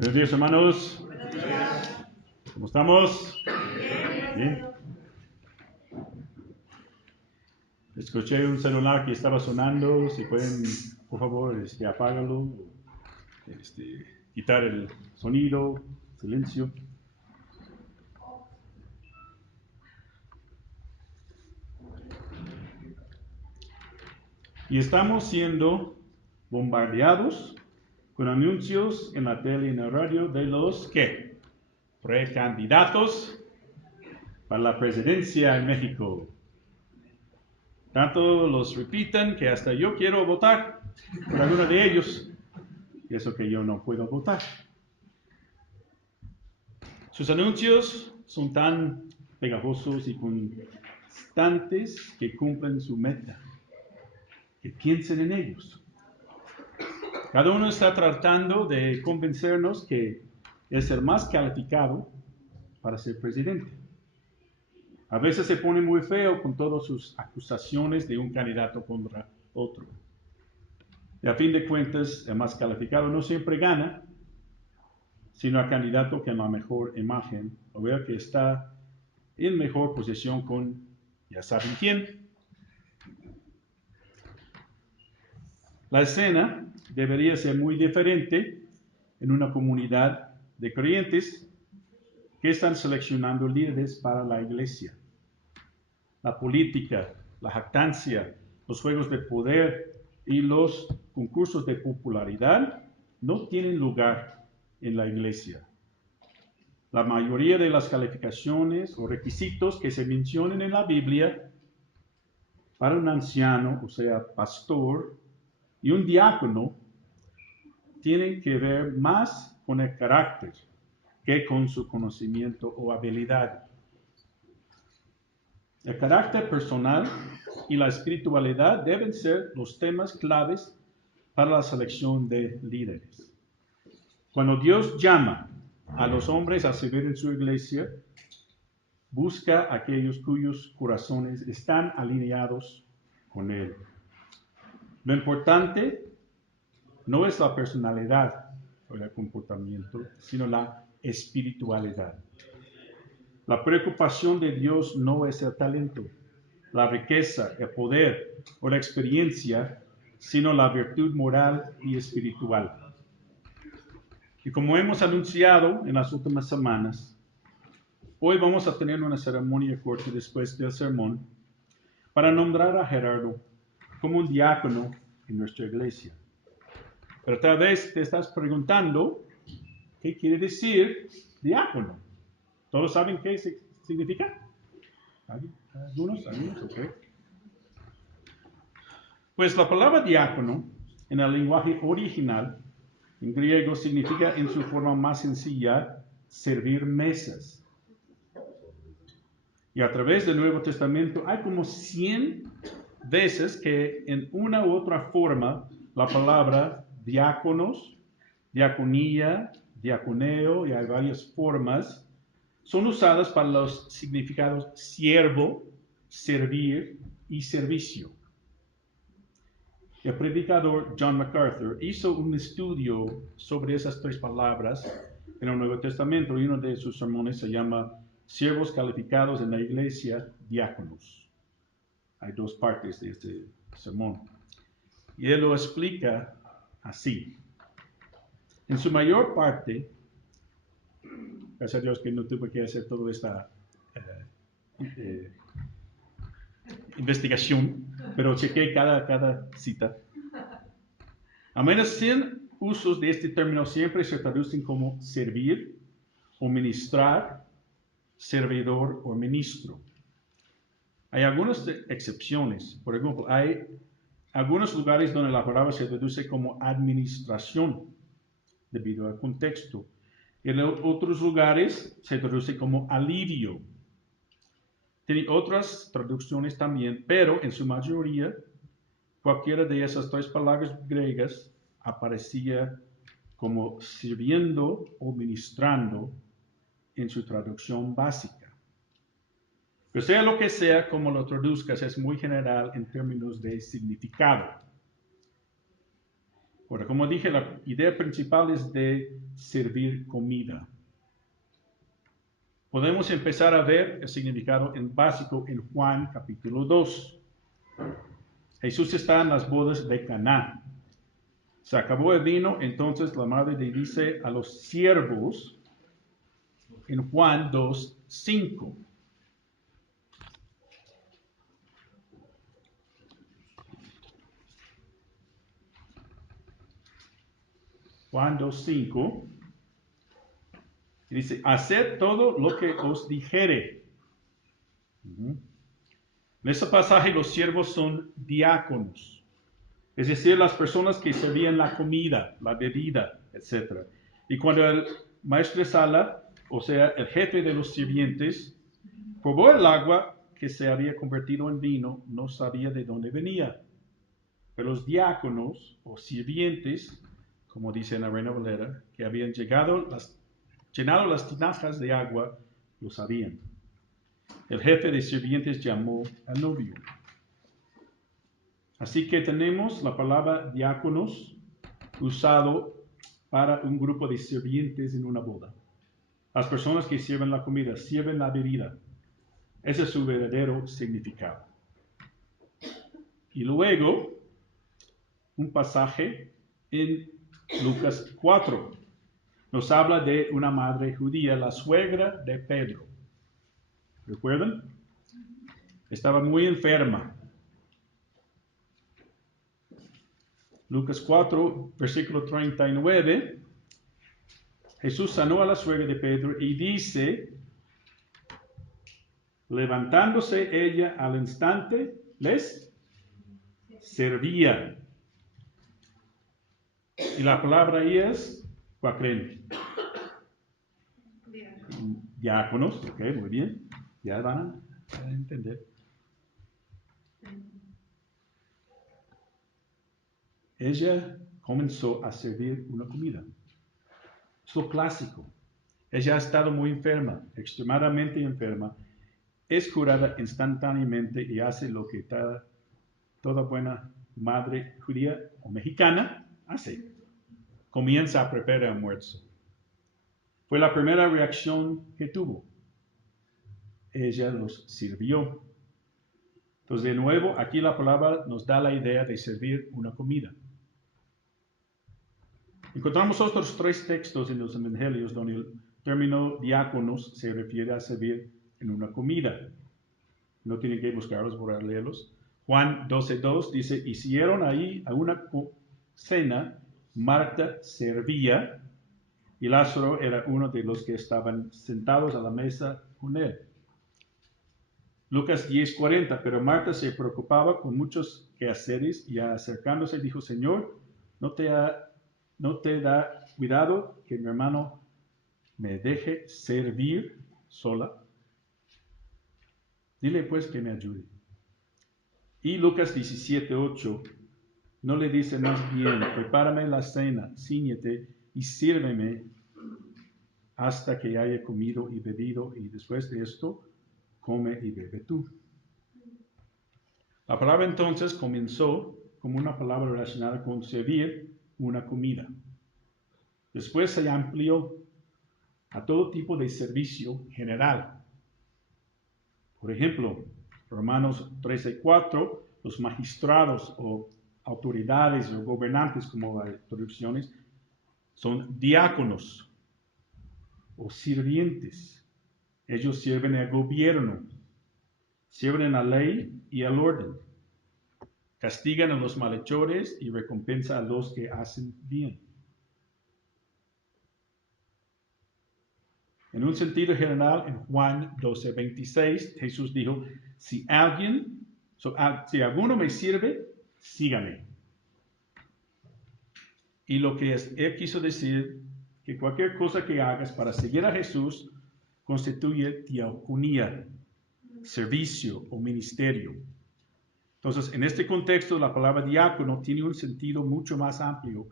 Buenos días, hermanos. ¿Cómo estamos? Bien. Escuché un celular que estaba sonando. Si pueden, por favor, apágalo. Quitar el sonido, silencio. Y estamos siendo bombardeados con anuncios en la tele y en el radio de los ¿qué? Precandidatos para la presidencia en México. Tanto los repiten que hasta yo quiero votar por alguno de ellos, y eso que yo no puedo votar. Sus anuncios son tan pegajosos y constantes que cumplen su meta. Que piensen en ellos. Cada uno está tratando de convencernos que es el más calificado para ser presidente. A veces se pone muy feo con todas sus acusaciones de un candidato contra otro. Y a fin de cuentas, el más calificado no siempre gana, sino el candidato que en la mejor imagen, o vea que está en mejor posición con, ya saben quién. La escena debería ser muy diferente en una comunidad de creyentes que están seleccionando líderes para la iglesia. La política, la jactancia, los juegos de poder y los concursos de popularidad no tienen lugar en la iglesia. La mayoría de las calificaciones o requisitos que se mencionan en la Biblia para un anciano, o sea, pastor, y un diácono, tienen que ver más con el carácter que con su conocimiento o habilidad. El carácter personal y la espiritualidad deben ser los temas claves para la selección de líderes. Cuando Dios llama a los hombres a servir en su iglesia, busca a aquellos cuyos corazones están alineados con Él. Lo importante no es la personalidad o el comportamiento, sino la espiritualidad. La preocupación de Dios no es el talento, la riqueza, el poder o la experiencia, sino la virtud moral y espiritual. Y como hemos anunciado en las últimas semanas, hoy vamos a tener una ceremonia corta después del sermón para nombrar a Gerardo como un diácono en nuestra iglesia. Pero tal vez te estás preguntando, ¿qué quiere decir diácono? ¿Todos saben qué significa? ¿Algunos? Ok. Pues la palabra diácono, en el lenguaje original, en griego, significa en su forma más sencilla, servir mesas. Y a través del Nuevo Testamento hay como 100 veces que en una u otra forma la palabra diáconos, diaconía, diaconeo, y hay varias formas, son usadas para los significados siervo, servir y servicio. El predicador John MacArthur hizo un estudio sobre esas tres palabras en el Nuevo Testamento y uno de sus sermones se llama Siervos calificados en la iglesia, diáconos. Hay dos partes de este sermón. Y él lo explica así. En su mayor parte, gracias a Dios que no tuve que hacer toda esta investigación, pero chequé cada cita. A menos 100 usos de este término siempre se traducen como servir o ministrar, servidor o ministro. Hay algunas excepciones. Por ejemplo, hay algunos lugares donde la palabra se traduce como administración, debido al contexto. En otros lugares se traduce como alivio. Tiene otras traducciones también, pero en su mayoría, cualquiera de esas tres palabras griegas aparecía como sirviendo o ministrando en su traducción básica. Pero sea lo que sea, como lo traduzcas, es muy general en términos de significado. Ahora, como dije, la idea principal es de servir comida. Podemos empezar a ver el significado en básico en Juan capítulo 2. Jesús está en las bodas de Caná. Se acabó el vino, entonces la madre le dice a los siervos en Juan 2:5. Juan 2:5. Dice, haced todo lo que os dijere. En ese pasaje los siervos son diáconos, es decir, las personas que servían la comida, la bebida, etc. Y cuando el maestro sala, o sea, el jefe de los sirvientes, probó el agua que se había convertido en vino, no sabía de dónde venía. Pero los diáconos o sirvientes, como dice en la Reina Valera, que habían llenado las tinajas de agua, lo sabían. El jefe de sirvientes llamó al novio. Así que tenemos la palabra diáconos usado para un grupo de sirvientes en una boda. Las personas que sirven la comida, sirven la bebida. Ese es su verdadero significado. Y luego, un pasaje en Lucas 4. Nos habla de una madre judía, la suegra de Pedro. ¿Recuerdan? Estaba muy enferma. Lucas 4, versículo 39. Jesús sanó a la suegra de Pedro y dice, levantándose ella al instante, les servía. Y la palabra ahí es, ¿cuál creen? Diáconos, ok, muy bien. Ya van a entender. Ella comenzó a servir una comida. Es lo clásico. Ella ha estado muy enferma, extremadamente enferma. Es curada instantáneamente y hace lo que toda buena madre judía o mexicana hace. Comienza a preparar el almuerzo. Fue la primera reacción que tuvo. Ella los sirvió. Entonces, de nuevo, aquí la palabra nos da la idea de servir una comida. Encontramos otros 3 textos en los evangelios donde el término diáconos se refiere a servir en una comida. No tienen que buscarlos, voy a leerlos. Juan 12:2 dice, hicieron ahí a una cena, Marta servía y Lázaro era uno de los que estaban sentados a la mesa con él. Lucas 10:40, pero Marta se preocupaba con muchos quehaceres y acercándose dijo, Señor, ¿no te da cuidado que mi hermano me deje servir sola? Dile pues que me ayude. Y Lucas 17:8, no le dice más bien, prepárame la cena, cíñete y sírveme hasta que haya comido y bebido, y después de esto, come y bebe tú. La palabra entonces comenzó como una palabra relacionada con servir una comida. Después se amplió a todo tipo de servicio general. Por ejemplo, Romanos 13:4, los magistrados o autoridades o gobernantes, como las traducciones, son diáconos o sirvientes. Ellos sirven al gobierno, sirven a la ley y al orden, castigan a los malhechores y recompensan a los que hacen bien. En un sentido general, en Juan 12:26, Jesús dijo, si alguno me sirve, sígame. Y lo que él quiso decir, que cualquier cosa que hagas para seguir a Jesús constituye diaconía, servicio o ministerio. Entonces, en este contexto, la palabra diácono tiene un sentido mucho más amplio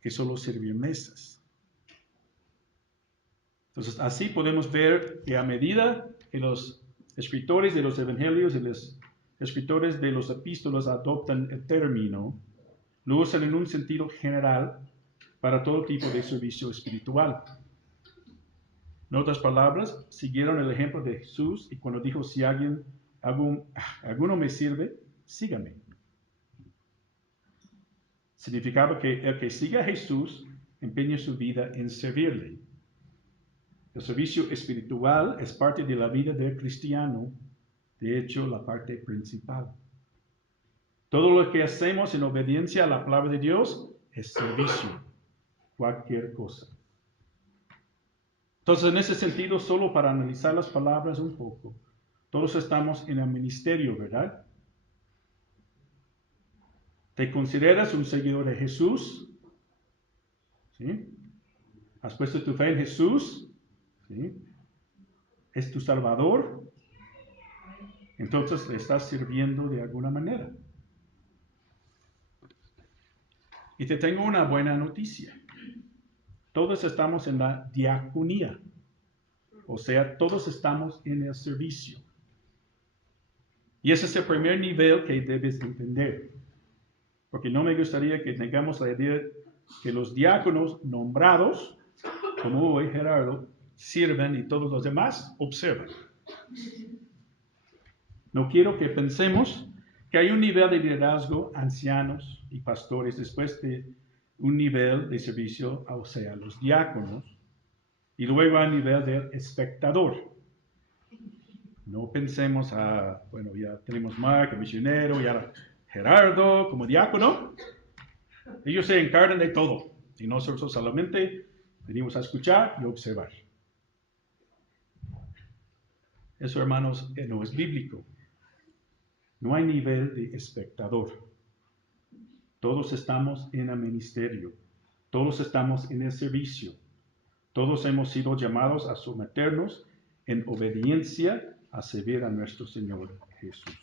que solo servir mesas. Entonces, así podemos ver que a medida que los escritores de los evangelios y los escritores de los epístolas adoptan el término, lo usan en un sentido general para todo tipo de servicio espiritual. En otras palabras, siguieron el ejemplo de Jesús y cuando dijo, si alguno me sirve, sígame. Significaba que el que siga a Jesús empeña su vida en servirle. El servicio espiritual es parte de la vida del cristiano, de hecho, la parte principal. Todo lo que hacemos en obediencia a la palabra de Dios es servicio, cualquier cosa. Entonces, en ese sentido, solo para analizar las palabras un poco, todos estamos en el ministerio, ¿verdad? ¿Te consideras un seguidor de Jesús? ¿Sí? ¿Has puesto tu fe en Jesús? ¿Sí? ¿Es tu Salvador? Entonces le estás sirviendo de alguna manera. Y te tengo una buena noticia. Todos estamos en la diaconía. O sea, todos estamos en el servicio. Y ese es el primer nivel que debes entender. Porque no me gustaría que tengamos la idea que los diáconos nombrados, como hoy Gerardo, sirven y todos los demás observan. No quiero que pensemos que hay un nivel de liderazgo, ancianos y pastores, después de un nivel de servicio, o sea, los diáconos, y luego hay un nivel de espectador. No pensemos, bueno, ya tenemos Mark, el misionero, ya Gerardo como diácono. Ellos se encargan de todo, y nosotros solamente venimos a escuchar y observar. Eso, hermanos, no es bíblico. No hay nivel de espectador. Todos estamos en el ministerio. Todos estamos en el servicio. Todos hemos sido llamados a someternos en obediencia a servir a nuestro Señor Jesús.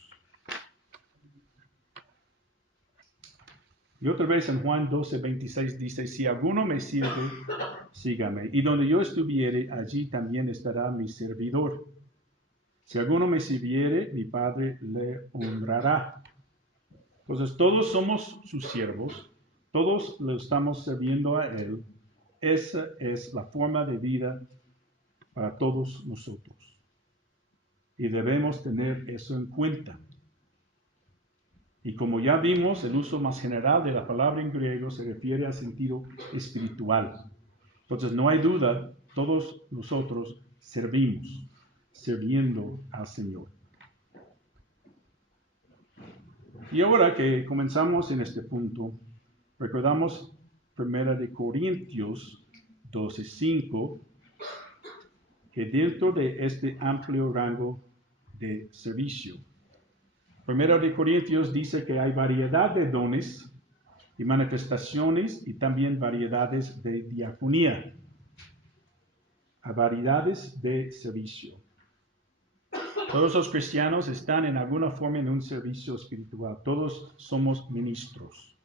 Y otra vez en Juan 12:26 dice, si alguno me sirve, sígame. Y donde yo estuviere, allí también estará mi servidor. Si alguno me sirviere, mi Padre le honrará. Entonces todos somos sus siervos, todos le estamos sirviendo a Él. Esa es la forma de vida para todos nosotros. Y debemos tener eso en cuenta. Y como ya vimos, el uso más general de la palabra en griego se refiere al sentido espiritual. Entonces no hay duda, todos nosotros servimos, sirviendo al Señor. Y ahora que comenzamos en este punto, recordamos 1 Corintios 12:5, que dentro de este amplio rango de servicio, 1 Corintios dice que hay variedad de dones y manifestaciones y también variedades de diaconía, a variedades de servicio. Todos los cristianos están en alguna forma en un servicio espiritual. Todos somos ministros.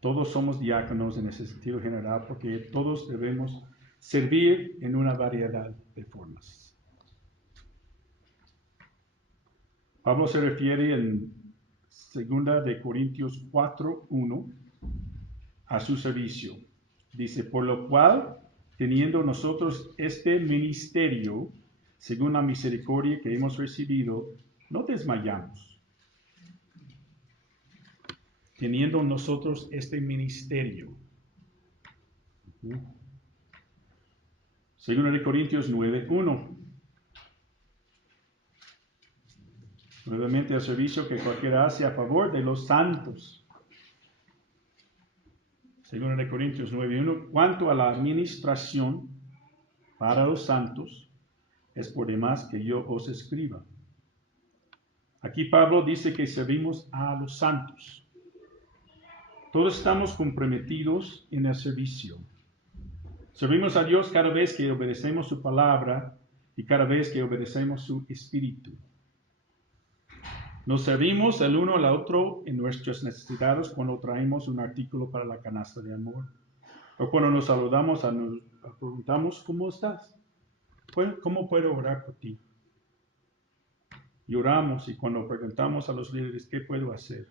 Todos somos diáconos en ese sentido general porque todos debemos servir en una variedad de formas. Pablo se refiere en 2 de Corintios 4:1 a su servicio. Dice, por lo cual, teniendo nosotros este ministerio, según la misericordia que hemos recibido, no desmayamos. Teniendo nosotros este ministerio. 2 de Corintios 9:1. Nuevamente el servicio que cualquiera hace a favor de los santos. 2 de Corintios 9:1. Cuanto a la administración para los santos, es por demás que yo os escriba. Aquí Pablo dice que servimos a los santos. Todos estamos comprometidos en el servicio. Servimos a Dios cada vez que obedecemos su palabra y cada vez que obedecemos su espíritu. Nos servimos el uno al otro en nuestras necesidades cuando traemos un artículo para la canasta de amor. O cuando nos saludamos, preguntamos, ¿cómo estás? ¿Cómo puedo orar por ti? Y oramos, y cuando preguntamos a los líderes, ¿qué puedo hacer?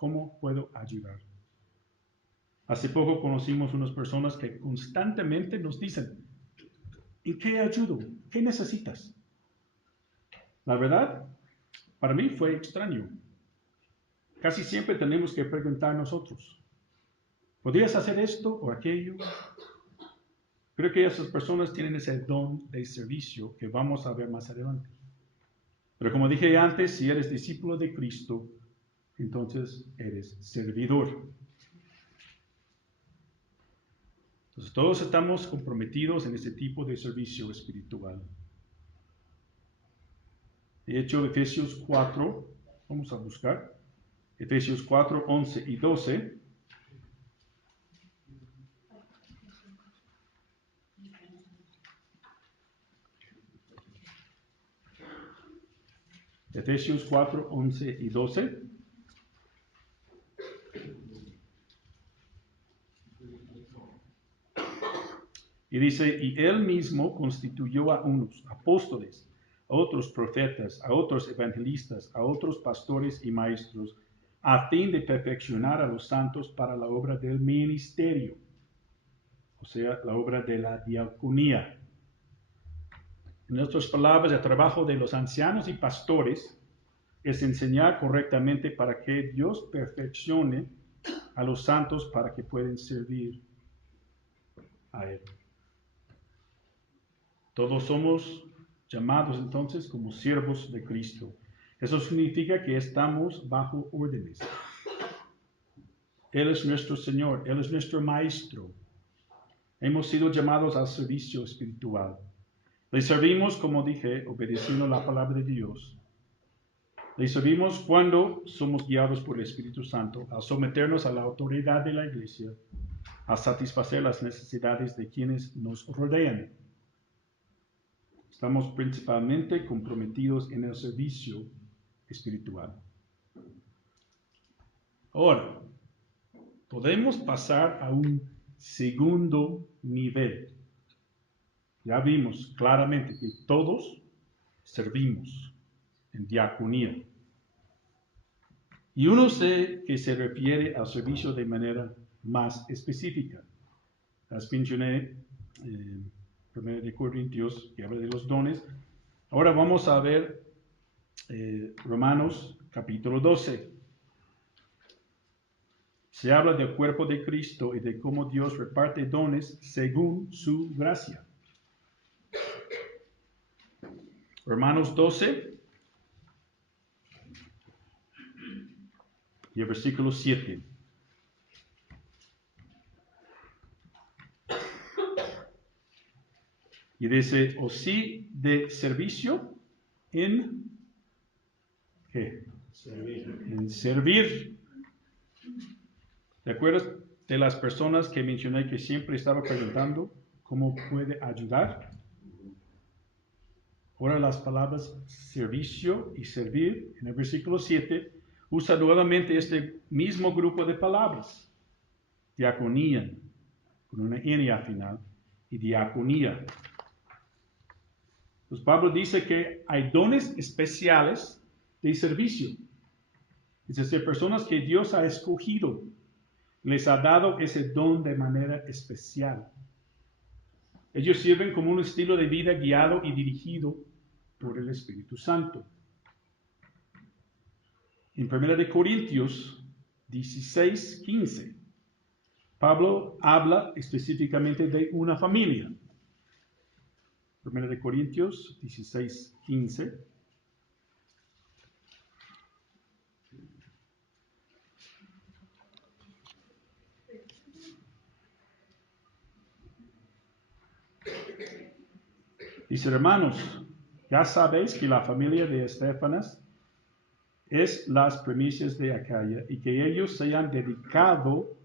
¿Cómo puedo ayudar? Hace poco conocimos unas personas que constantemente nos dicen, ¿en qué ayudo? ¿Qué necesitas? La verdad, para mí fue extraño. Casi siempre tenemos que preguntar nosotros, ¿podrías hacer esto o aquello? Creo que esas personas tienen ese don de servicio que vamos a ver más adelante. Pero como dije antes, si eres discípulo de Cristo, entonces eres servidor. Entonces todos estamos comprometidos en este tipo de servicio espiritual. De hecho, Efesios 4, vamos a buscar, Efesios 4, 11 y 12. Efesios 4, 11 y 12. Y dice, y él mismo constituyó a unos apóstoles, a otros profetas, a otros evangelistas, a otros pastores y maestros, a fin de perfeccionar a los santos para la obra del ministerio, o sea, la obra de la diaconía. En otras palabras, el trabajo de los ancianos y pastores es enseñar correctamente para que Dios perfeccione a los santos para que puedan servir a Él. Todos somos llamados entonces como siervos de Cristo. Eso significa que estamos bajo órdenes. Él es nuestro Señor, Él es nuestro Maestro. Hemos sido llamados al servicio espiritual. Le servimos, como dije, obedeciendo la palabra de Dios. Le servimos cuando somos guiados por el Espíritu Santo, al someternos a la autoridad de la Iglesia, a satisfacer las necesidades de quienes nos rodean. Estamos principalmente comprometidos en el servicio espiritual. Ahora, podemos pasar a un segundo nivel. Ya vimos claramente que todos servimos en diaconía. Y uno sé que se refiere al servicio de manera más específica. Las mencioné en 1 Corintios, que habla de los dones. Ahora vamos a ver Romanos capítulo 12. Se habla del cuerpo de Cristo y de cómo Dios reparte dones según su gracia. Romanos 12 y el versículo 7. Y dice, o sí de servicio en ¿qué? En servir. ¿Te acuerdas de las personas que mencioné que siempre estaba preguntando cómo puede ayudar? Ahora las palabras servicio y servir en el versículo 7 usa nuevamente este mismo grupo de palabras. Diaconía, con una N al final, y diaconía. Pues Pablo dice que hay dones especiales de servicio. Es decir, personas que Dios ha escogido, les ha dado ese don de manera especial. Ellos sirven como un estilo de vida guiado y dirigido por el Espíritu Santo. En 1 Corintios 16, 15, Pablo habla específicamente de una familia. 1 Corintios 16, 15. Dice, hermanos, ya sabéis que la familia de Estéfanas es las primicias de Acaya y que ellos se han dedicado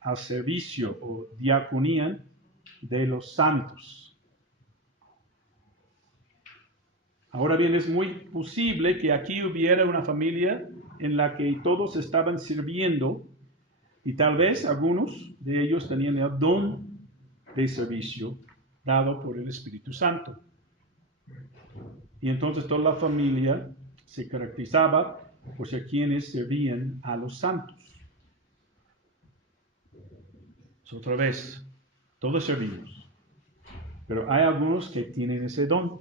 al servicio o diaconía de los santos. Ahora bien, es muy posible que aquí hubiera una familia en la que todos estaban sirviendo y tal vez algunos de ellos tenían el don de servicio dado por el Espíritu Santo. Y entonces toda la familia se caracterizaba por ser quienes servían a los santos. Otra vez, todos servimos, pero hay algunos que tienen ese don.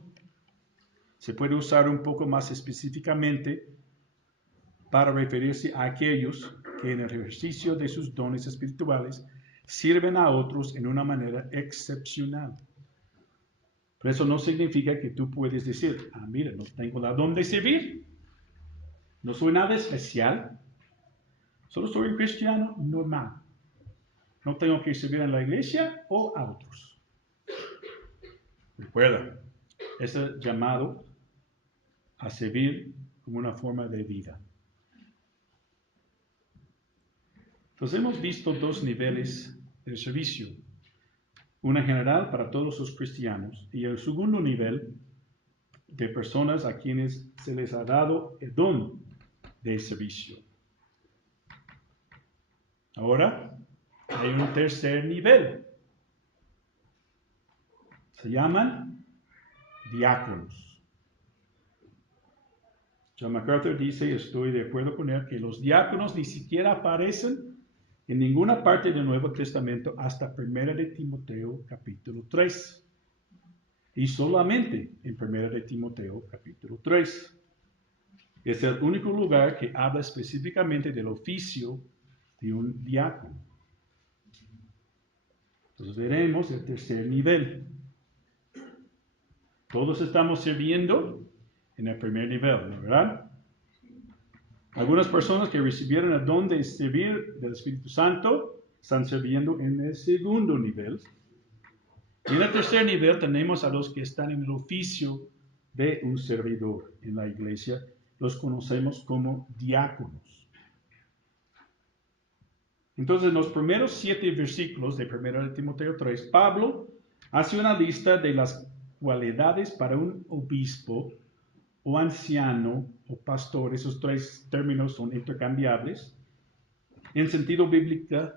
Se puede usar un poco más específicamente para referirse a aquellos que en el ejercicio de sus dones espirituales sirven a otros en una manera excepcional. Pero eso no significa que tú puedes decir, mira, no tengo el don de servir, no soy nada especial, solo soy un cristiano normal. No tengo que servir en la iglesia o a otros. Recuerda, es el llamado a servir como una forma de vida. Entonces hemos visto dos niveles de servicio. Una general para todos los cristianos y el segundo nivel de personas a quienes se les ha dado el don de servicio. Ahora hay un tercer nivel. Se llaman diáconos. John MacArthur dice, y estoy de acuerdo con él, que los diáconos ni siquiera aparecen en ninguna parte del Nuevo Testamento hasta 1 de Timoteo capítulo 3. Y solamente en 1 de Timoteo capítulo 3. Es el único lugar que habla específicamente del oficio de un diácono. Entonces veremos el tercer nivel. Todos estamos sirviendo en el primer nivel, ¿no? ¿Verdad? Algunas personas que recibieron el don de servir del Espíritu Santo están sirviendo en el segundo nivel. Y en el tercer nivel tenemos a los que están en el oficio de un servidor en la iglesia. Los conocemos como diáconos. Entonces, en los primeros 7 versículos de 1 de Timoteo 3, Pablo hace una lista de las cualidades para un obispo o anciano o pastor. Esos 3 términos son intercambiables. En sentido bíblico,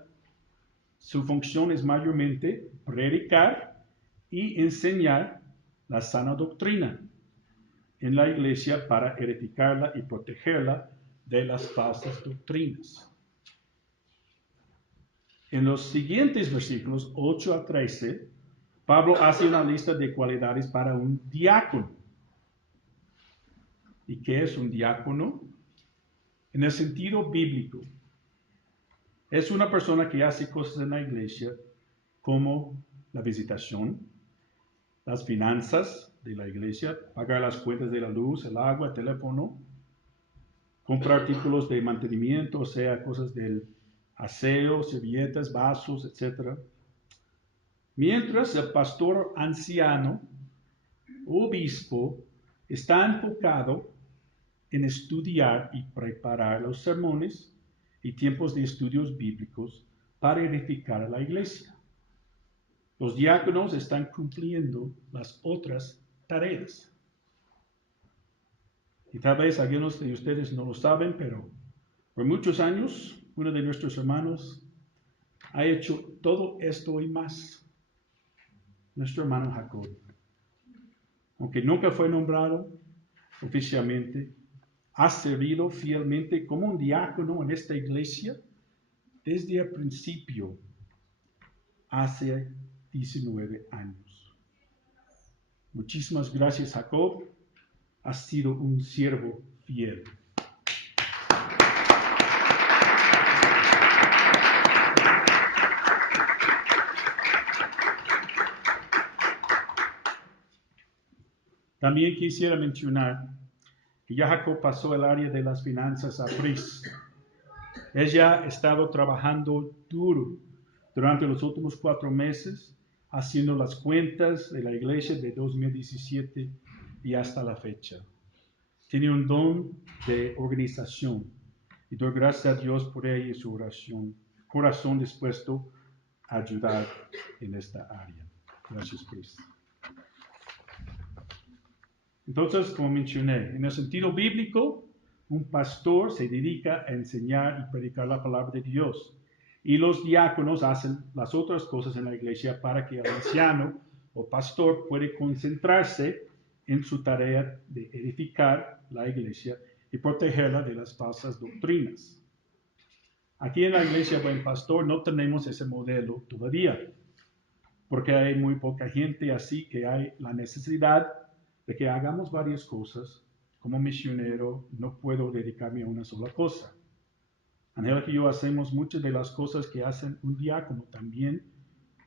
su función es mayormente predicar y enseñar la sana doctrina en la iglesia para edificarla y protegerla de las falsas doctrinas. En los siguientes versículos 8 a 13, Pablo hace una lista de cualidades para un diácono. ¿Y qué es un diácono? En el sentido bíblico, es una persona que hace cosas en la iglesia como la visitación, las finanzas de la iglesia, pagar las cuentas de la luz, el agua, el teléfono, comprar artículos de mantenimiento, o sea, cosas del aseo, servilletas, vasos, etc. Mientras el pastor anciano, obispo, está enfocado en estudiar y preparar los sermones y tiempos de estudios bíblicos para edificar a la iglesia. Los diáconos están cumpliendo las otras tareas. Y tal vez algunos de ustedes no lo saben, pero por muchos años uno de nuestros hermanos ha hecho todo esto y más. Nuestro hermano Jacob. Aunque nunca fue nombrado oficialmente, ha servido fielmente como un diácono en esta iglesia desde el principio, hace 19 años. Muchísimas gracias, Jacob. Has sido un siervo fiel. También quisiera mencionar que ya Jacob pasó el área de las finanzas a Pris. Ella ha estado trabajando duro durante los últimos 4 meses, haciendo las cuentas de la iglesia de 2017 y hasta la fecha. Tiene un don de organización y doy gracias a Dios por ella y su oración, corazón dispuesto a ayudar en esta área. Gracias, Pris. Entonces, como mencioné, en el sentido bíblico, un pastor se dedica a enseñar y predicar la palabra de Dios. Y los diáconos hacen las otras cosas en la iglesia para que el anciano o pastor pueda concentrarse en su tarea de edificar la iglesia y protegerla de las falsas doctrinas. Aquí en la iglesia Buen Pastor no tenemos ese modelo todavía, porque hay muy poca gente, así que hay la necesidad de que hagamos varias cosas. Como misionero no puedo dedicarme a una sola cosa. Angélica y yo hacemos muchas de las cosas que hacen un diácono también,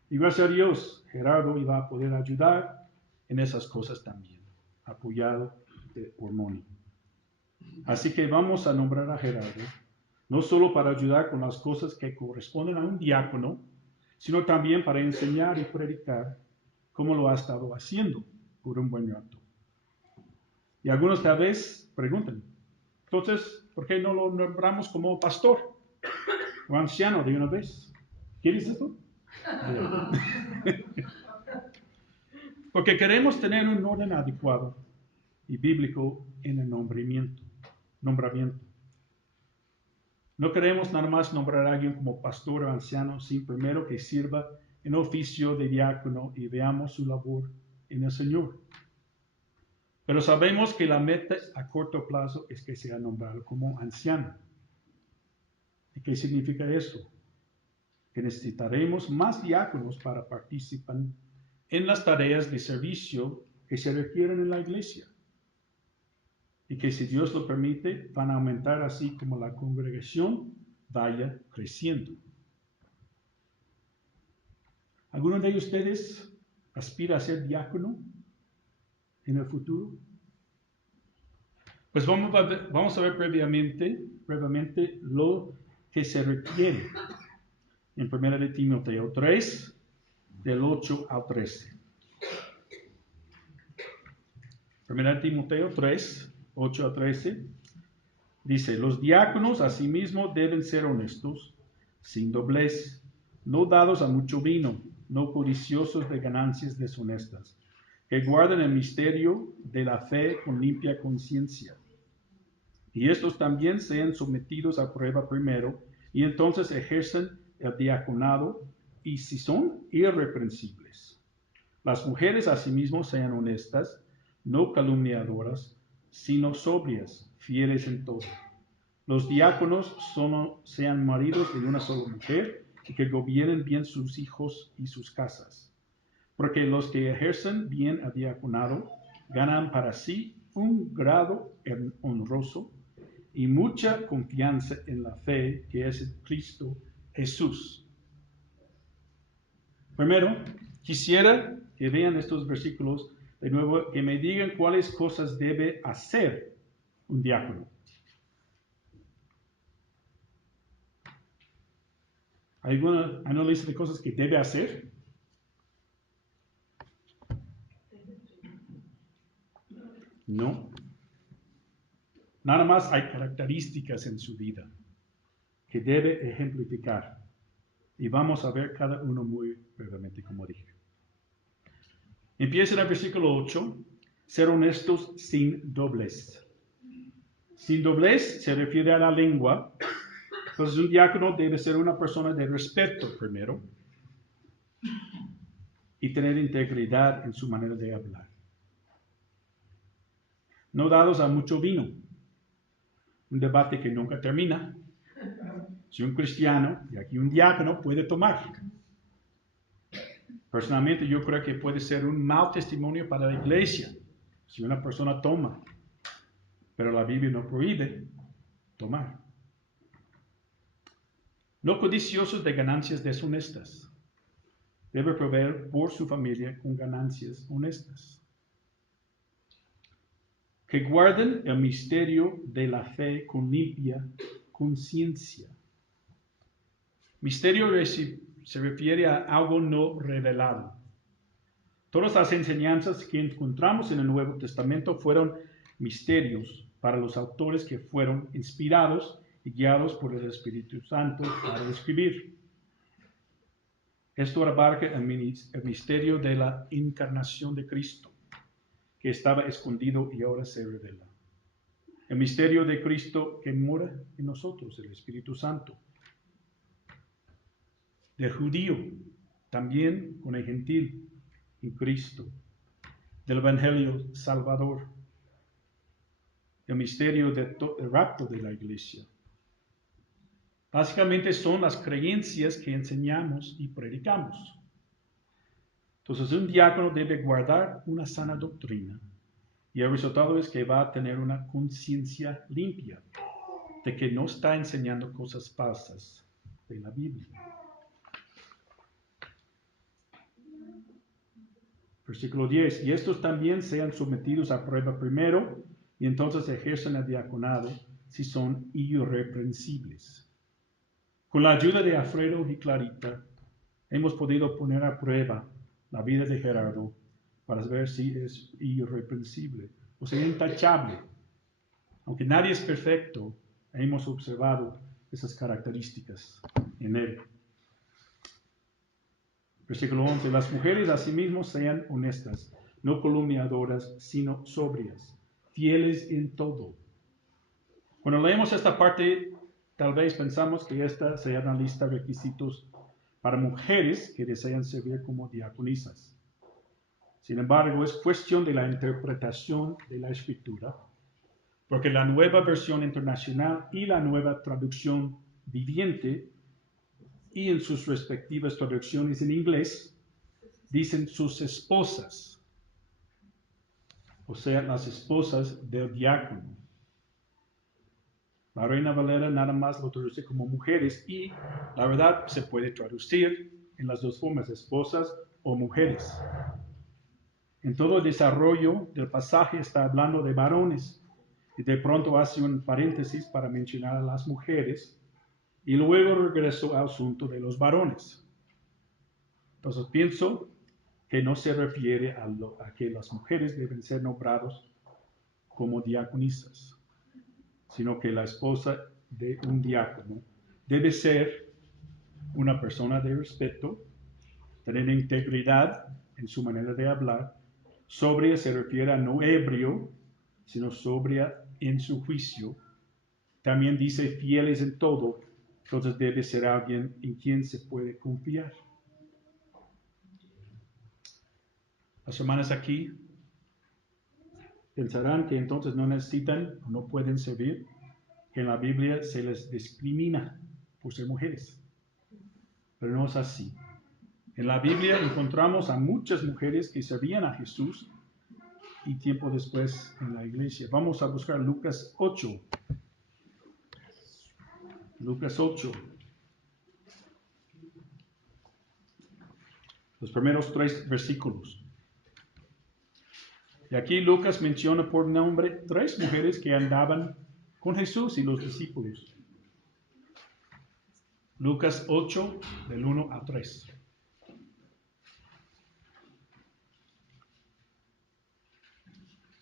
y gracias a Dios Gerardo iba a poder ayudar en esas cosas también, apoyado por Moni. Así que vamos a nombrar a Gerardo, no solo para ayudar con las cosas que corresponden a un diácono, sino también para enseñar y predicar como lo ha estado haciendo por un buen rato. Y algunos tal vez preguntan, entonces, ¿por qué no lo nombramos como pastor o anciano de una vez? ¿Quieres esto? Porque queremos tener un orden adecuado y bíblico en el nombramiento. No queremos nada más nombrar a alguien como pastor o anciano sin primero que sirva en oficio de diácono y veamos su labor en el Señor. Pero sabemos que la meta a corto plazo es que sea nombrado como anciano. ¿Y qué significa eso? Que necesitaremos más diáconos para participar en las tareas de servicio que se requieren en la iglesia. Y que si Dios lo permite, van a aumentar así como la congregación vaya creciendo. ¿Alguno de ustedes aspira a ser diácono en el futuro? Pues vamos a ver brevemente lo que se requiere en 1 de Timoteo 3, del 8 al 13. 1 de Timoteo 3, 8 al 13, dice, los diáconos asimismo deben ser honestos, sin doblez, no dados a mucho vino, no codiciosos de ganancias deshonestas, que guarden el misterio de la fe con limpia conciencia. Y estos también sean sometidos a prueba primero, y entonces ejercen el diaconado, y si son irreprensibles. Las mujeres asimismo sean honestas, no calumniadoras, sino sobrias, fieles en todo. Los diáconos sean maridos de una sola mujer, y que gobiernen bien sus hijos y sus casas. Porque los que ejercen bien el diaconado ganan para sí un grado honroso y mucha confianza en la fe que es en Cristo Jesús. Primero, quisiera que vean estos versículos de nuevo, que me digan cuáles cosas debe hacer un diácono. ¿Hay una lista de cosas que debe hacer? No. Nada más hay características en su vida que debe ejemplificar. Y vamos a ver cada uno muy brevemente, como dije. Empieza en el versículo 8, ser honestos sin doblez. Sin doblez se refiere a la lengua. Entonces un diácono debe ser una persona de respeto primero y tener integridad en su manera de hablar. No dados a mucho vino. Un debate que nunca termina. Si un cristiano y aquí un diácono puede tomar. Personalmente yo creo que puede ser un mal testimonio para la iglesia si una persona toma, pero la Biblia no prohíbe tomar. No codiciosos de ganancias deshonestas. Debe proveer por su familia con ganancias honestas. Que guarden el misterio de la fe con limpia conciencia. Misterio se refiere a algo no revelado. Todas las enseñanzas que encontramos en el Nuevo Testamento fueron misterios para los autores que fueron inspirados y guiados por el Espíritu Santo para escribir. Esto abarca el misterio de la encarnación de Cristo, que estaba escondido y ahora se revela. El misterio de Cristo que mora en nosotros, el Espíritu Santo. Del judío, también con el gentil, en Cristo. Del Evangelio Salvador. el misterio del rapto de la iglesia. Básicamente son las creencias que enseñamos y predicamos. Entonces, un diácono debe guardar una sana doctrina y el resultado es que va a tener una conciencia limpia de que no está enseñando cosas falsas de la Biblia. Versículo 10. Y estos también sean sometidos a prueba primero y entonces ejercen el diaconado si son irreprensibles. Con la ayuda de Alfredo y Clarita, hemos podido poner a prueba la vida de Gerardo para ver si es irreprensible, o sea, intachable. Aunque nadie es perfecto, hemos observado esas características en él. Versículo 11. Las mujeres asimismo sean honestas, no calumniadoras, sino sobrias, fieles en todo. Cuando leemos esta parte, tal vez pensamos que esta sea una lista de requisitos para mujeres que desean servir como diaconisas. Sin embargo, es cuestión de la interpretación de la Escritura, porque la nueva versión internacional y la nueva traducción viviente y en sus respectivas traducciones en inglés dicen sus esposas, o sea, las esposas del diácono. La Reina Valera nada más lo traduce como mujeres y la verdad se puede traducir en las dos formas, esposas o mujeres. En todo el desarrollo del pasaje está hablando de varones y de pronto hace un paréntesis para mencionar a las mujeres y luego regresó al asunto de los varones. Entonces pienso que no se refiere a que las mujeres deben ser nombradas como diaconisas, sino que la esposa de un diácono debe ser una persona de respeto, tener integridad en su manera de hablar. Sobria se refiere a no ebrio, sino sobria en su juicio. También dice fieles en todo, entonces debe ser alguien en quien se puede confiar. Las hermanas aquí pensarán que entonces no necesitan o no pueden servir, que en la Biblia se les discrimina por ser mujeres. Pero no es así. En la Biblia encontramos a muchas mujeres que servían a Jesús y tiempo después en la iglesia. Vamos a buscar Lucas 8. Lucas 8. Los primeros 3 versículos. Y aquí Lucas menciona por nombre 3 mujeres que andaban con Jesús y los discípulos. Lucas 8, del 1 al 3.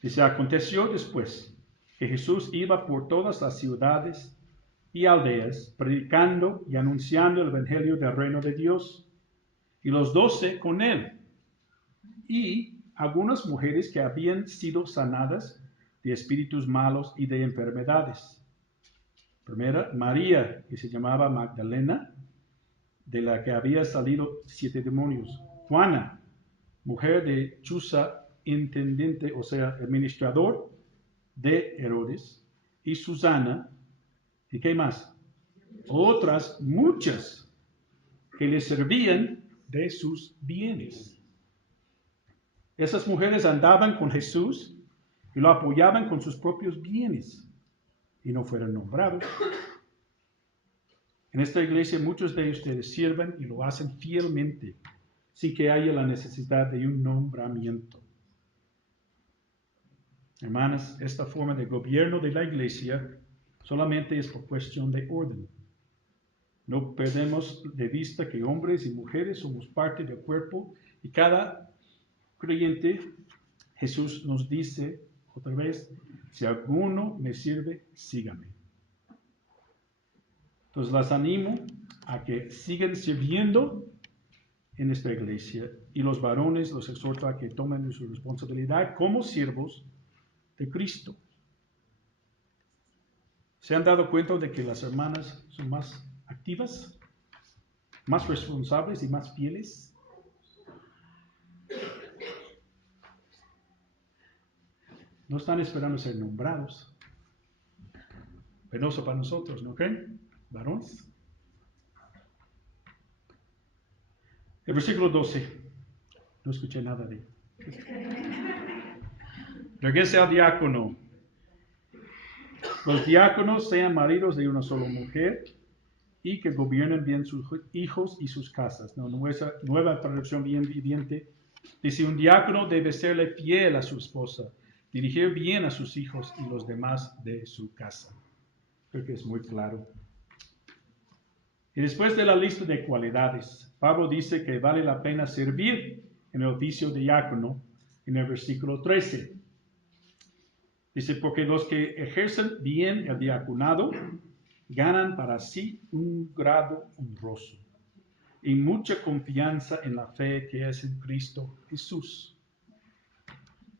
Dice, aconteció después que Jesús iba por todas las ciudades y aldeas, predicando y anunciando el evangelio del reino de Dios, y los 12 con él, y algunas mujeres que habían sido sanadas de espíritus malos y de enfermedades. Primera, María, que se llamaba Magdalena, de la que había salido 7 demonios. Juana, mujer de Chuza, intendente, o sea, administrador de Herodes. Y Susana, ¿y qué más? Otras muchas que le servían de sus bienes. Esas mujeres andaban con Jesús y lo apoyaban con sus propios bienes y no fueron nombrados. En esta iglesia muchos de ustedes sirven y lo hacen fielmente, sin que haya la necesidad de un nombramiento. Hermanas, esta forma de gobierno de la iglesia solamente es por cuestión de orden. No perdemos de vista que hombres y mujeres somos parte del cuerpo y cada creyente, Jesús nos dice otra vez, si alguno me sirve, sígame. Entonces las animo a que sigan sirviendo en esta iglesia y los varones los exhorto a que tomen su responsabilidad como siervos de Cristo. ¿Se han dado cuenta de que las hermanas son más activas, más responsables y más fieles? No están esperando ser nombrados, Penoso para nosotros, ¿no creen? Varones. El versículo 12. No escuché nada de él. Regrese al diácono. Los diáconos sean maridos de una sola mujer y que gobiernen bien sus hijos y sus casas. No, nueva traducción bien viviente dice: un diácono debe serle fiel a su esposa, dirigir bien a sus hijos y los demás de su casa. Creo que es muy claro. Y después de la lista de cualidades, Pablo dice que vale la pena servir en el oficio de diácono en el versículo 13. Dice: porque los que ejercen bien el diaconado ganan para sí un grado honroso y mucha confianza en la fe que es en Cristo Jesús.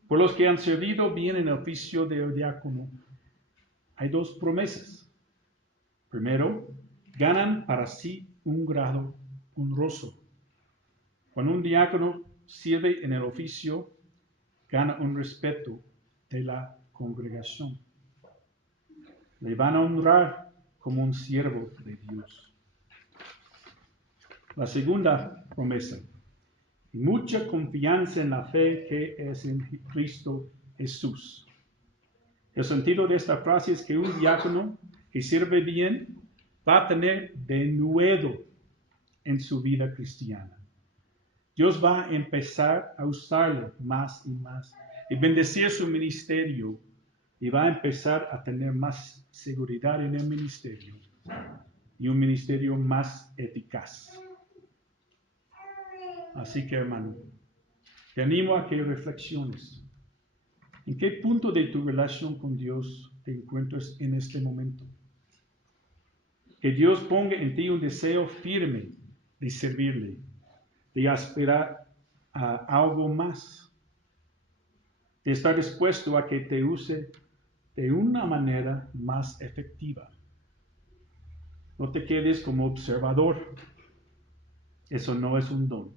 Por los que han servido bien en el oficio de diácono, hay dos promesas. Primero, ganan para sí un grado honroso. Cuando un diácono sirve en el oficio, gana un respeto de la congregación. Le van a honrar como un siervo de Dios. La segunda promesa: y mucha confianza en la fe que es en Cristo Jesús. El sentido de esta frase es que un diácono que sirve bien va a tener denuedo en su vida cristiana. Dios va a empezar a usarle más y más y bendecir su ministerio, y va a empezar a tener más seguridad en el ministerio y un ministerio más eficaz. Así que, hermano, te animo a que reflexiones. ¿En qué punto de tu relación con Dios te encuentras en este momento? Que Dios ponga en ti un deseo firme de servirle, de aspirar a algo más, de estar dispuesto a que te use de una manera más efectiva. No te quedes como observador. Eso no es un don,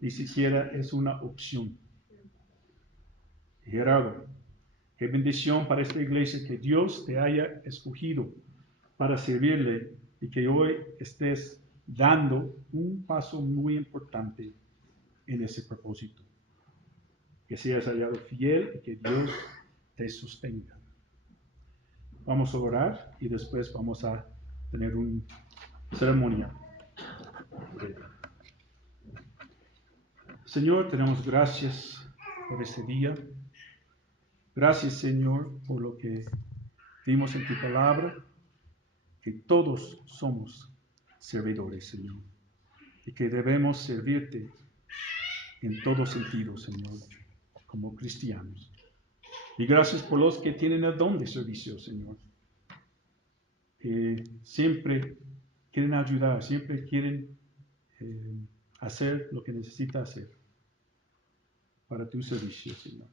ni siquiera es una opción. Gerardo, qué bendición para esta iglesia que Dios te haya escogido para servirle y que hoy estés dando un paso muy importante en ese propósito. Que seas hallado fiel y que Dios te sostenga. Vamos a orar y después vamos a tener una ceremonia. Señor, te damos gracias por este día. Gracias, Señor, por lo que vimos en tu palabra, que todos somos servidores, Señor, y que debemos servirte en todo sentido, Señor, como cristianos. Y gracias por los que tienen el don de servicio, Señor, que siempre quieren ayudar, siempre quieren hacer lo que necesita hacer para tu servicio, Señor.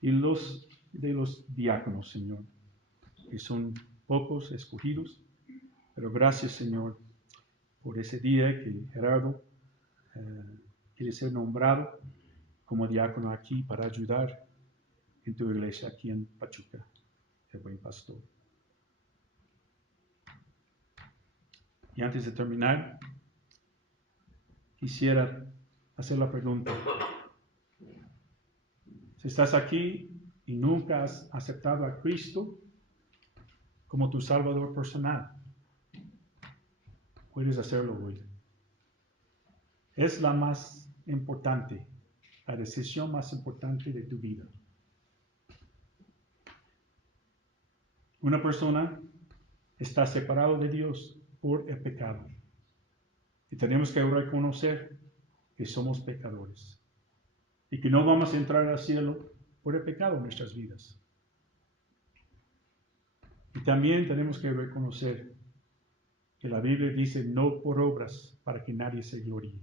Y los de los diáconos, Señor, que son pocos escogidos, pero gracias, Señor, por ese día que Gerardo quiere ser nombrado como diácono aquí para ayudar en tu iglesia aquí en Pachuca, el buen pastor. Y antes de terminar, quisiera hacer la pregunta: si estás aquí y nunca has aceptado a Cristo como tu Salvador personal, puedes hacerlo hoy. Es la más importante, la decisión más importante de tu vida. Una persona está separado de Dios por el pecado. Y tenemos que reconocer que somos pecadores y que no vamos a entrar al cielo por el pecado en nuestras vidas. Y también tenemos que reconocer que la Biblia dice: no por obras, para que nadie se gloríe.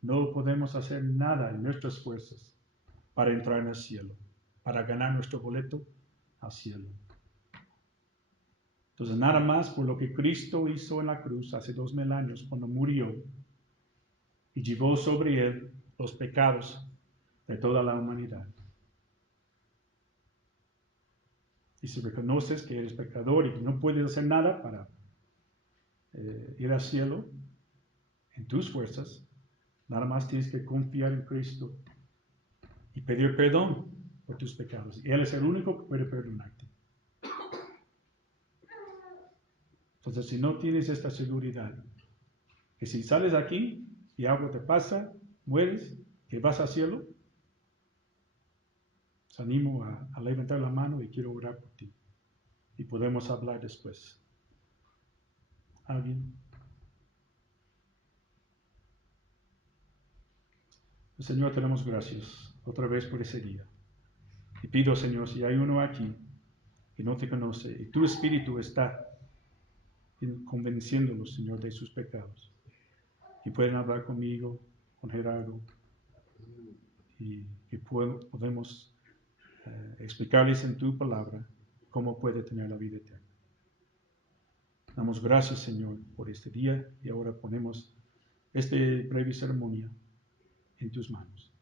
No podemos hacer nada en nuestras fuerzas para entrar en el cielo, para ganar nuestro boleto al cielo. Entonces, nada más por lo que Cristo hizo en la cruz hace 2000 años, cuando murió y llevó sobre él los pecados de toda la humanidad. Y si reconoces que eres pecador y que no puedes hacer nada para ir al cielo en tus fuerzas, nada más tienes que confiar en Cristo y pedir perdón por tus pecados. Él es el único que puede perdonarte. Entonces, si no tienes esta seguridad, que si sales aquí y algo te pasa, mueres, que vas al cielo, te animo a levantar la mano y quiero orar por ti. Y podemos hablar después. ¿Alguien? Señor, te damos gracias otra vez por ese día. Y pido, Señor, si hay uno aquí que no te conoce y tu Espíritu está convenciéndolos, Señor, de sus pecados, y pueden hablar conmigo, con Gerardo, y que podemos explicarles en tu palabra cómo puede tener la vida eterna. Damos gracias, Señor, por este día y ahora ponemos esta breve ceremonia en tus manos.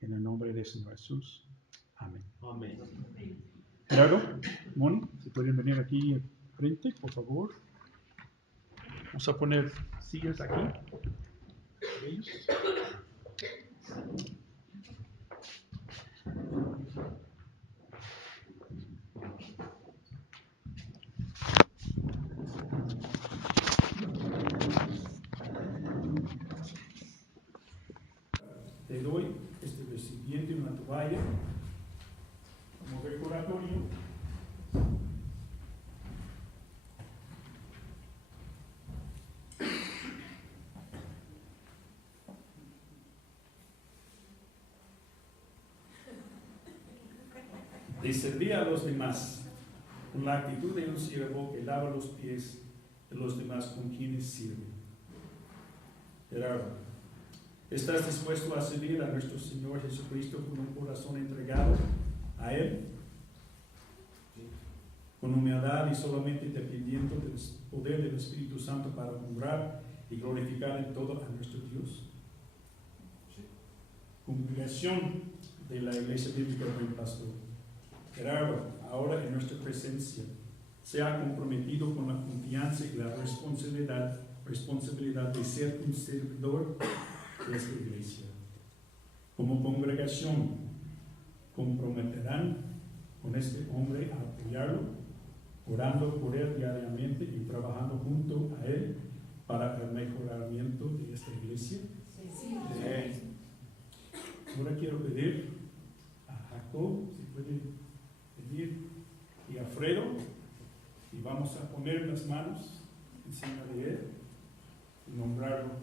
En el nombre del Señor Jesús. Amén. Amén. Gerardo, Moni, si pueden venir aquí frente, por favor. Vamos a poner sillas aquí. Ellos. Te doy este recipiente, una toalla, como recordatorio. De servir a los demás con la actitud de un siervo que lava los pies de los demás con quienes sirve. Gerardo, ¿estás dispuesto a servir a nuestro Señor Jesucristo con un corazón entregado a Él? Con humildad y solamente dependiendo del poder del Espíritu Santo para honrar y glorificar en todo a nuestro Dios. Congregación de la Iglesia Bíblica del Buen Pastor. Gerardo, ahora en nuestra presencia, se ha comprometido con la confianza y la responsabilidad de ser un servidor de esta iglesia. Como congregación, comprometerán con este hombre a apoyarlo, orando por él diariamente y trabajando junto a él para el mejoramiento de esta iglesia. Sí. Ahora quiero pedir a Jacob, si puede venir, y a Fredo, y vamos a poner las manos encima de él y nombrarlo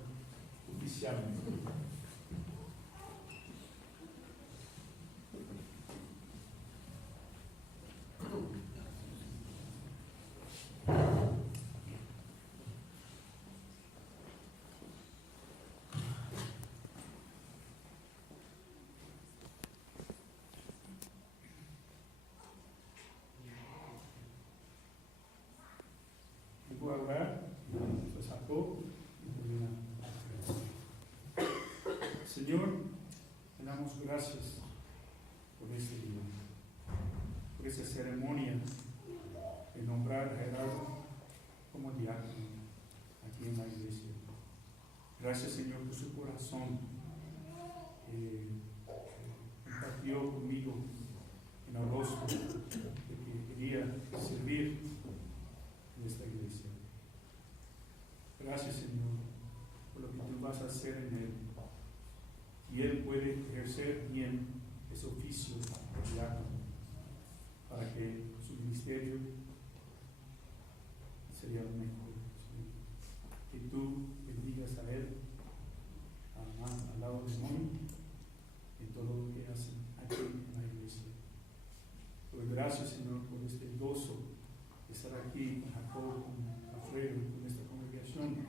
oficialmente. Voy a orar, pues Jacob y Señor, te damos gracias por este día, por esta ceremonia de nombrar a Gerardo como diácono aquí en la iglesia. Gracias, Señor, por su corazón que compartió conmigo en agosto de que quería servir en esta iglesia. Gracias, Señor, por lo que tú vas a hacer en él. Y él puede ejercer bien ese oficio de diácono para que su ministerio sería lo mejor. Señor. Que tú bendigas a él, al lado de Moni, en todo lo que hacen aquí en la iglesia. Doy gracias, Señor, por este gozo de estar aquí con Jacob, con Alfredo, con esta congregación,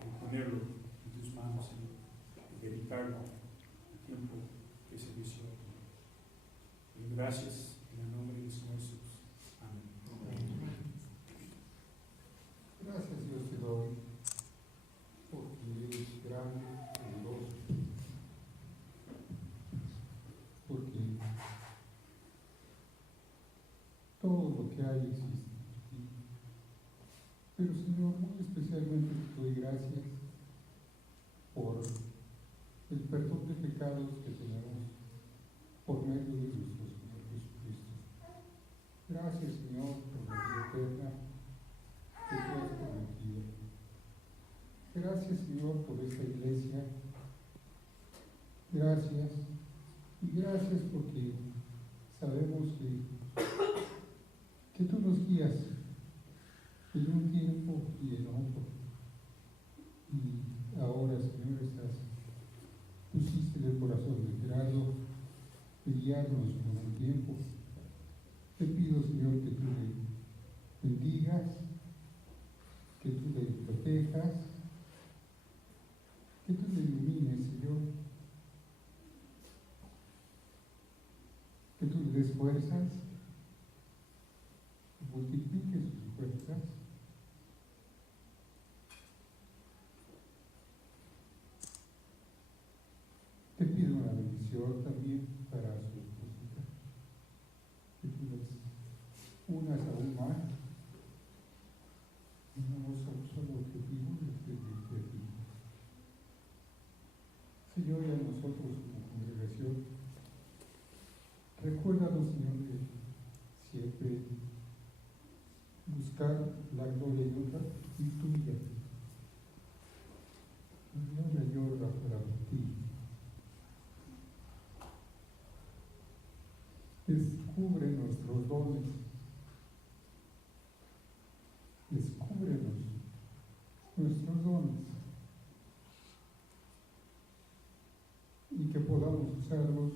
y ponerlo en tus manos, Señor, y dedicarlo al tiempo que se inició. Y gracias en el nombre de Señor Jesús. Amén. Gracias, Dios, te doy, porque eres grande y poderoso, porque Pero Señor, muy especialmente te doy gracias por el perdón de pecados que tenemos por medio de nuestro Señor Jesucristo. Gracias, Señor, por la vida eterna que tú has prometido. Gracias, Señor, por esta iglesia. Gracias. Y gracias porque sabemos que tú nos guías en un tiempo y en otro. Y ahora, Señor, pusiste en el corazón de Gerardo de guiarnos por un tiempo. Te pido, Señor, que tú le bendigas, que tú le protejas, que tú le ilumines, Señor, que tú le des fuerzas, que multipliques sus fuerzas. Te pido una bendición también para su esposa, que tú les unas aún más y no a un solo objetivo de servirte a ti. Señor, y a nosotros como congregación, recuérdanos, Señor, de siempre buscar la gloria y honra tuya. La gloria y honra para ti. Descubre nuestros dones. Descúbrenos nuestros dones. Y que podamos usarlos